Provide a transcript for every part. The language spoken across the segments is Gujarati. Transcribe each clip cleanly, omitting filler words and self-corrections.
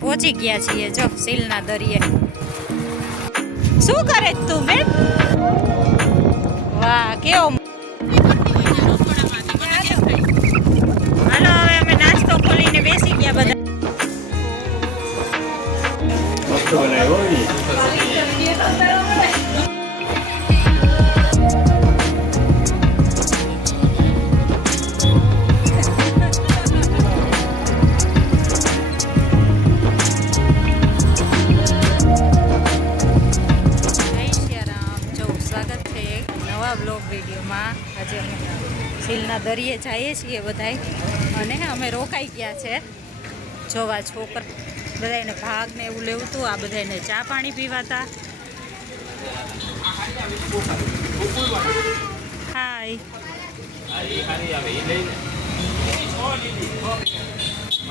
પહોંચી ગયા છીએ જો સીલના દરિયે. શું કરે તું બેન? વાહ કેવો. હાલો હવે અમે નાસ્તો ખોલીને બેસી ગયા બધા. બ્લોગ વિડીયોમાં આજે અમે સીલના દરિયે જઈએ છીએ બધાય અને અમે રોકાઈ ગયા છે જોવા છોકરા બધાને ભાગ ને એવું લેવું હતું. આ બધાને ચા પાણી પીવાતા. હાય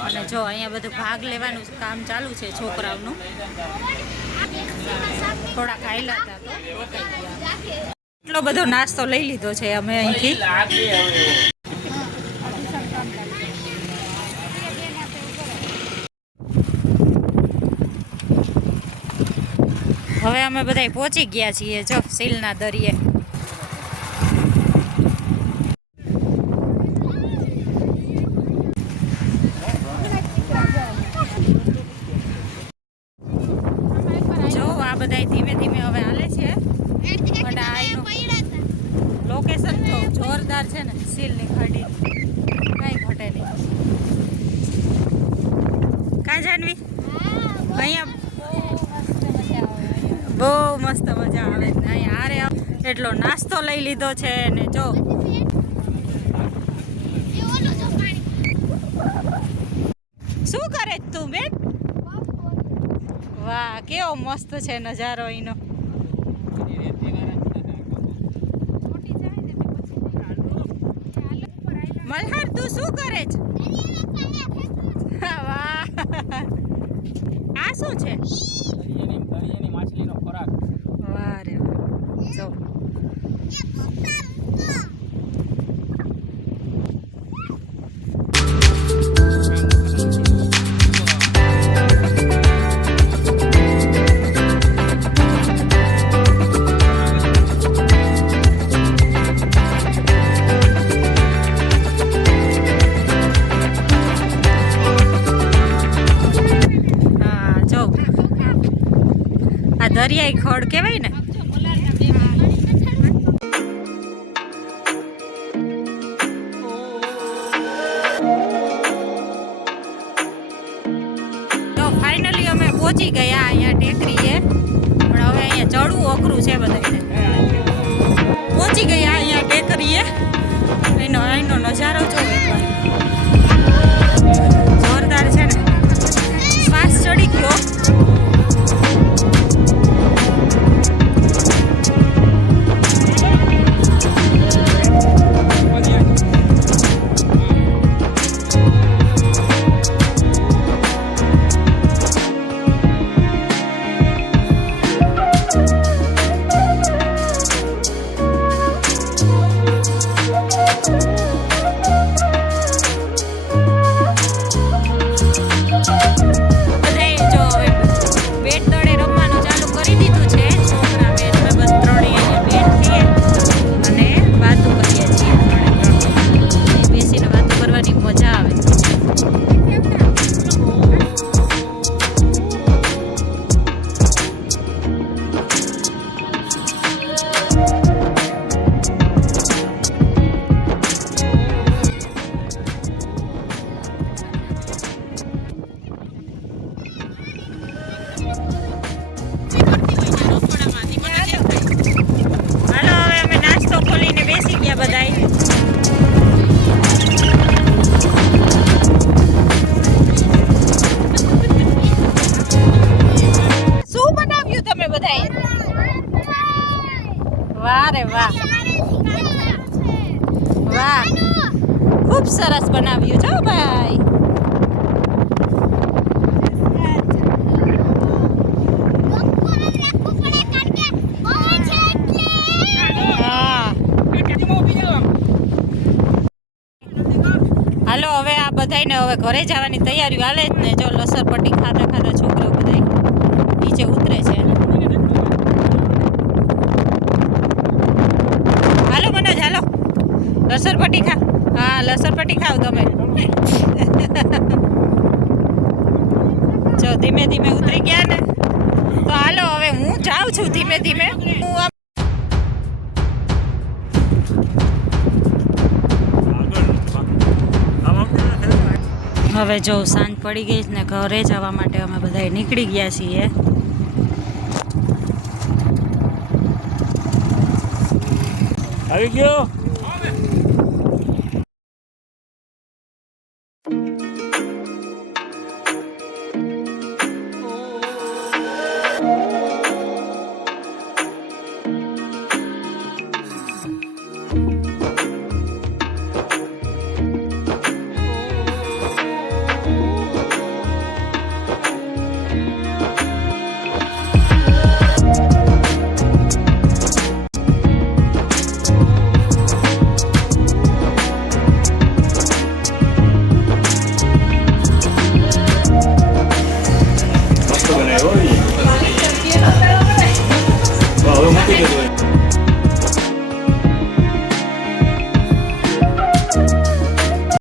અને જો અહીંયા બધું ભાગ લેવાનું કામ ચાલુ છે છોકરાઓનું. થોડા ખાયેલા હતા તો રોકાઈ ગયા. એટલો બધો નાસ્તો લઈ લીધો છે અમે અહીંથી. હવે અમે બધા પહોંચી ગયા છીએ જો સીલના દરિયે. જો આ બધા ધીમે ધીમે હવે હાલે છે. લોકેશન તો જોરદાર છે ને સીલની ખાડી કઈ ઘટે નહીં. કાં જાનવી અહીંયા બહુ મસ્ત મજા આવે. અહીંયા આરે એટલો નાસ્તો લઈ લીધો છે ને જો શું કરે તું બેન? વાહ કેવો મસ્ત છે નજારો એનો. મલ્હાર તું શું કરે છે? વાહ આ શું છે? દરિયાની માછલીનો ખોરાક. વાહ રે વાહ. જો દરિયાઈ ખડ કહેવાય ને. તો ફાઇનલી અમે પહોંચી ગયા અહીંયા ટેકરીએ. પણ હવે અહીંયા ચડવું અઘરું છે બધાને. પહોંચી ગયા અહીંયા ટેકરીએ. એનો નજારો જો એકવાર જોરદાર છે ને. શ્વાસ ચડી ગયો. વાહ રે વાહ, વાહ, ખૂબ સરસ બનાવ્યું છો ભાઈ. હાલો હવે આ બધાયને હવે ઘરે જવાની તૈયારીઓ હાલે જ ને. જો લસરપટ્ટી ખાતા ખાતા છોકરાઓ બધા નીચે ઉતરે છે. હાલો મનોજ હાલો, લસરપટ્ટી ખા. હા લસરપટ્ટી ખાવ તમે. જો ધીમે ધીમે ઉતરી ગયા ને, તો હાલો હવે હું જાઉં છું ધીમે ધીમે. હવે જો સાંજ પડી ગઈ ને ઘરે જવા માટે અમે બધા નીકળી ગયા છીએ. આવી ગયો.